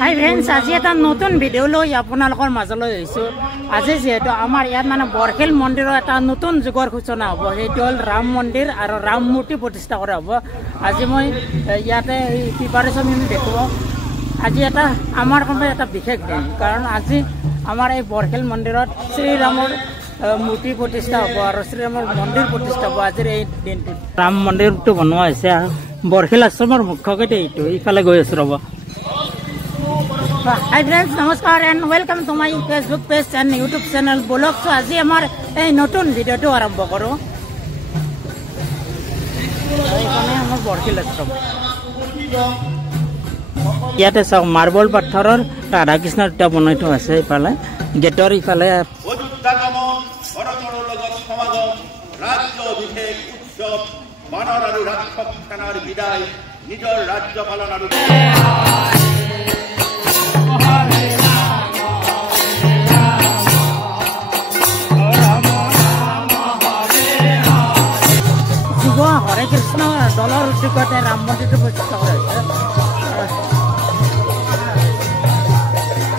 হাই friends, আজি এটা নতুন ভিডিঅ' লৈ আপোনালোকৰ মাজলৈ আহিছোঁ। আজি যিহেতু আমাৰ ইয়াত মানে বৰশিল মন্দিৰৰ এটা নতুন যুগৰ সূচনা হ'ব, সেইটো হ'ল ৰাম মন্দিৰ আৰু ৰাম মূৰ্তি প্ৰতিষ্ঠা কৰা হ'ব। আজি মই ইয়াতে প্ৰিপাৰেশ্যন দেখুৱাব। আজি এটা আমাৰ কাৰণে এটা বিশেষ দিন, কাৰণ আজি আমাৰ এই বৰশিল মন্দিৰত শ্ৰীৰামৰ মূৰ্তি প্ৰতিষ্ঠা হ'ব আৰু শ্ৰীৰামৰ মন্দিৰ প্ৰতিষ্ঠা হ'ব আজিৰ এই দিনটোত। ৰাম মন্দিৰটো বনোৱা হৈছে বৰশিল আশ্ৰমৰ মুখ্য গেট এইটো, ইফালে গৈ আছোঁ ৰ'ব। হাই ফ্ৰেণ্ডছ, নমস্কাৰ and welcome to my Facebook page and YouTube channel blog. So' আজি আমাৰ এই নতুন ভিডিঅ'টো আৰম্ভ কৰোঁ। এইখনে আমাৰ বৰশিল আশ্ৰম। ইয়াতে চাওক, মাৰ্বল পাথৰৰ ৰাধা কৃষ্ণৰ এটা বনাই থোৱা আছে। ইফালে গেটৰ ইফালে নিজৰ ৰাজ্য পালন আৰু যুৱ হৰে কৃষ্ণ দলৰ উদ্যোগতে ৰাম মন্দিৰটো প্ৰতিষ্ঠা কৰা হৈছে।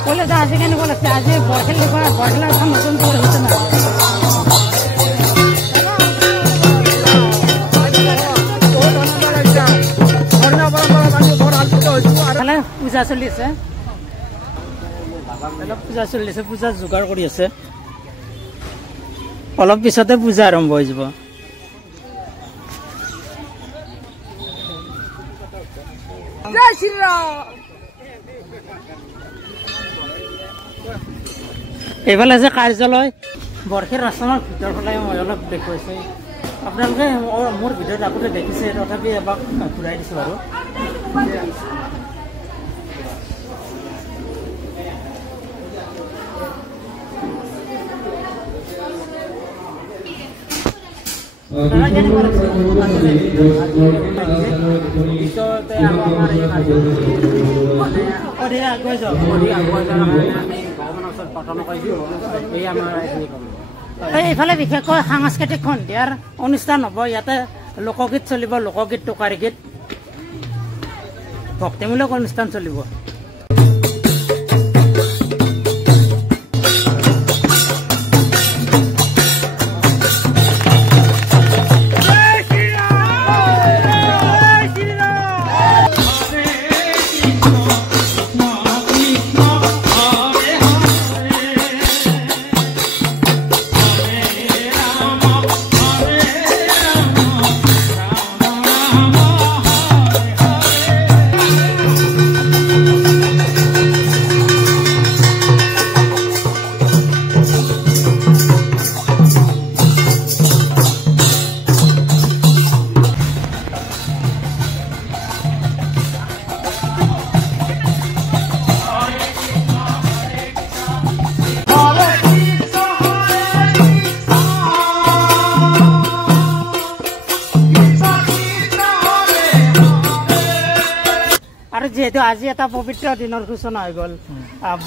ক'লে যে আজি কেনেকুৱা লাগিছে? আজি বৰশিল এখন নতুন দৌৰ হৈছে না। পূজা চলি আছে, পূজা যোগাৰ কৰি আছে। অলপ পিছতে পূজা আৰম্ভ হৈ যাব। এইফালে আছে কাৰ্যালয়। বৰশিল আশ্ৰমৰ ভিতৰ ফালে মই অলপ দেখুৱাইছো। আপোনালোকে মোৰ ভিডিঅ'ত আগতে দেখিছে, তথাপি এবাৰ ঘূৰাই দিছোঁ আৰু। এইফালে বিশেষকৈ সাংস্কৃতিক সন্ধিয়াৰ অনুষ্ঠান হ'ব। ইয়াতে লোকগীত চলিব, লোকগীত, টোকাৰী গীত, ভক্তিমূলক অনুষ্ঠান চলিব। আৰু যিহেতু আজি এটা পবিত্ৰ দিনৰ সূচনা হৈ গ'ল,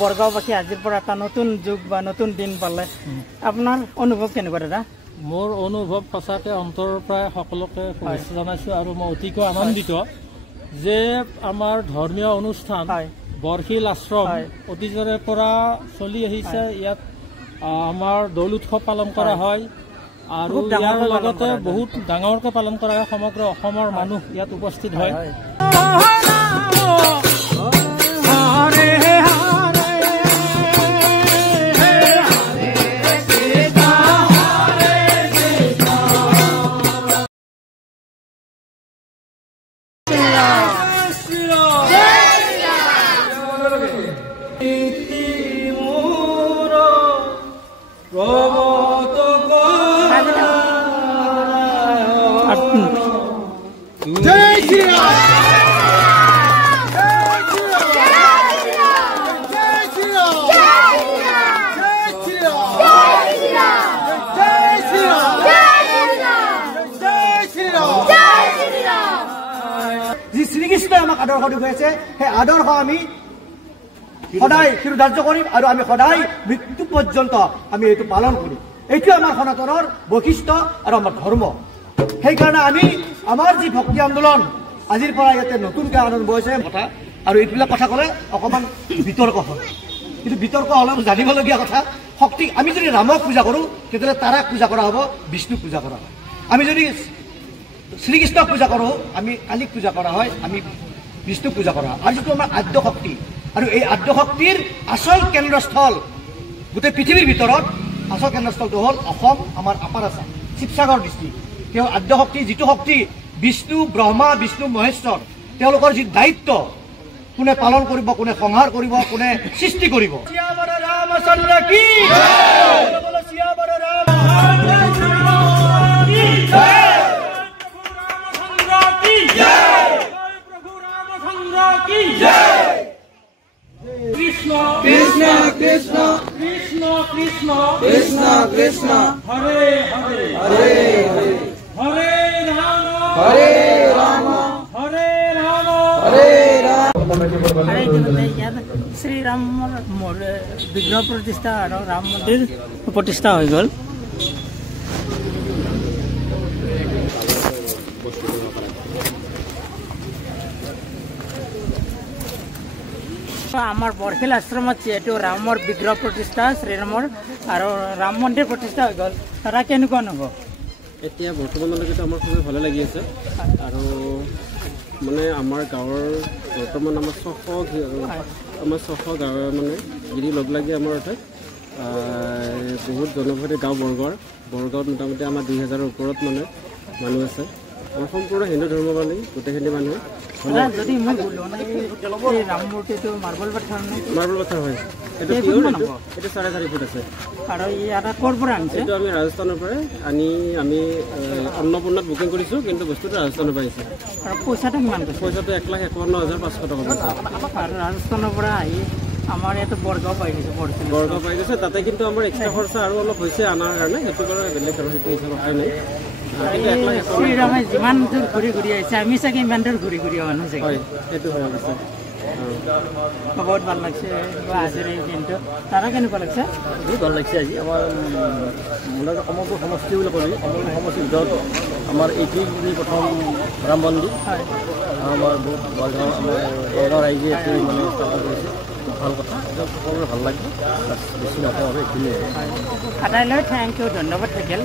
বৰগাঁওবাসী আজিৰ পৰা এটা নতুন যুগ বা নতুন দিন পালে, আপোনাৰ অনুভৱ কেনেকুৱা দাদা? মোৰ অনুভৱ সঁচাকৈ অন্তৰৰ পৰাই সকলোকে শুভেচ্ছা জনাইছোঁ। আৰু মই অতিকৈ আনন্দিত যে আমাৰ ধৰ্মীয় অনুষ্ঠান বৰশিল আশ্ৰম অতীজৰে পৰা চলি আহিছে। ইয়াত আমাৰ দৌল উৎসৱ পালন কৰা হয় আৰু ইয়াৰ লগতে বহুত ডাঙৰকৈ পালন কৰা হয়। সমগ্ৰ অসমৰ মানুহ ইয়াত উপস্থিত হয়। শ্ৰীকৃষ্ণই আমাক আদৰ্শ দেখুৱাইছে, সেই আদৰ্শ আমি সদায় শিৰোধাৰ্য কৰিম আৰু আমি সদায় মৃত্যু পৰ্যন্ত আমি এইটো পালন কৰিম। এইটো আমাৰ সনাতনৰ বৈশিষ্ট্য আৰু আমাৰ ধৰ্ম। সেইকাৰণে আমি আমাৰ যি ভক্তি আন্দোলন আজিৰ পৰা ইয়াতে নতুনকৈ আৰম্ভ হৈছে কথা আৰু এইবিলাক কথা ক'লে অকণমান বিতৰ্ক হয় কিন্তু বিতৰ্ক হ'লে জানিবলগীয়া কথা শক্তি আমি যদি ৰামক পূজা কৰোঁ তেতিয়াহ'লে তাৰাক পূজা কৰা হ'ব বিষ্ণুক পূজা কৰা হয় আমি যদি শ্ৰীকৃষ্ণক পূজা কৰোঁ আমি কালীক পূজা কৰা হয় আমি বিষ্ণুক পূজা কৰা হয় আৰু যিটো আমাৰ আদ্য শক্তি আৰু এই আদ্য শক্তিৰ আচল কেন্দ্ৰস্থল গোটেই পৃথিৱীৰ ভিতৰত আচল কেন্দ্ৰস্থলটো হ'ল অসম আমাৰ আপাৰ আছাম শিৱসাগৰ ডিষ্ট্ৰিক্ট তেওঁ আদ্য শক্তি যিটো শক্তি বিষ্ণু ব্ৰহ্মা বিষ্ণু মহেশ্বৰ তেওঁলোকৰ যি দায়িত্ব কোনে পালন কৰিব কোনে সংহাৰ কৰিব কোনে সৃষ্টি কৰিব কৃষ্ণ কৃষ্ণ কৃষ্ণ কৃষ্ণ কৃষ্ণ কৃষ্ণ কৃষ্ণ হৰে হৰে হৰে হৰে ৰাম হৰে ৰাম হৰে ৰাম হৰে ৰাম ইয়াত শ্ৰীৰামৰ বিগ্ৰহ প্ৰতিষ্ঠা আৰু ৰাম মন্দিৰ প্ৰতিষ্ঠা হৈ গ'ল আমাৰ বৰশিল আশ্ৰমত যিহেতু ৰামৰ বিগ্ৰহ প্ৰতিষ্ঠা শ্ৰীৰামৰ আৰু ৰাম মন্দিৰ প্ৰতিষ্ঠা হৈ গ'ল তাৰা কেনেকুৱা নহ'ব এতিয়া বৰ্তমানলৈকেতো আমাৰ খুবেই ভালে লাগি আছে আৰু মানে আমাৰ গাঁৱৰ বৰ্তমান আমাৰ 600 গাঁৱৰ মানে গিৰি লগ লাগি আমাৰ ইয়াতে বহুত জনবসতি গাঁও বৰগাঁৱত মোটামুটি আমাৰ 2000ৰ ওপৰত মানে মানুহ আছে আমাৰ সম্পূৰ্ণ হিন্দু ধৰ্মাৱলী গোটেইখিনি মানুহ যদি মই ৰাম মূৰ্তিটো মাৰ্বল পাথৰ হয় এইটো 4.5 ফুট আছে আৰু ইয়াত ক'ৰ পৰা আনিছে এইটো আমি ৰাজস্থানৰ পৰা আনি আমি অন্নপূৰ্ণাত বুকিং কৰিছোঁ কিন্তু বস্তুটো ৰাজস্থানৰ পৰা আহিছে আৰু পইচাটো কিমান কৈছে পইচাটো 1,51,500 টকা কৈছে আৰু ৰাজস্থানৰ পৰা আহি আমাৰ ইয়াতে বৰগাঁও পাই গৈছে তাতে কিন্তু আমাৰ এক্সট্ৰা খৰচা আৰু অলপ হৈছে আনাৰ কাৰণে সেইটো বাৰু বেলেগ আৰু সেইটো হিচাপত হয় নাই শ্ৰীৰামে যিমান দূৰ ঘূৰি ঘূৰি আহিছে আমি চাগে ইমান দূৰ ঘূৰি ঘূৰি অহা নাই চাগে সেইটো হৈ গৈছে বহুত ভাল লাগছে আজিৰ এই দিনটো তাৰা কেনেকুৱা লাগছে বহুত ভাল লাগিছে আজি আমাৰ মূলত সমগ্ৰ সমষ্টি বুলি ক'লে সমগ্ৰ সমষ্টিৰ ভিতৰত আমাৰ এইটোৱেই প্ৰথম ৰাম মন্দিৰ আমাৰ বৰগাঁও ৰাইজে এইটো মানে স্থাপন কৰিছে ভাল কথা সকলোৰে ভাল লাগিব বেছি নকওঁ আৰু এইখিনিয়ে আটাইলৈ থেংক ইউ ধন্যবাদ থাকিল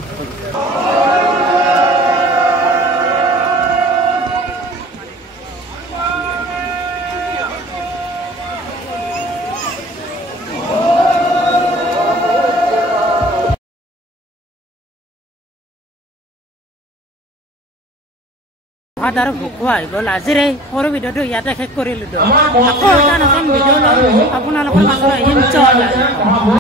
আৰু ভোকোৱা হৈ গ'ল আজিৰ এই সৰু ভিডিঅ'টো ইয়াতে শেষ কৰিলোঁ আকৌ এটা নতুন ভিডিঅ' লৈ আপোনালোকৰ মাজত আহিম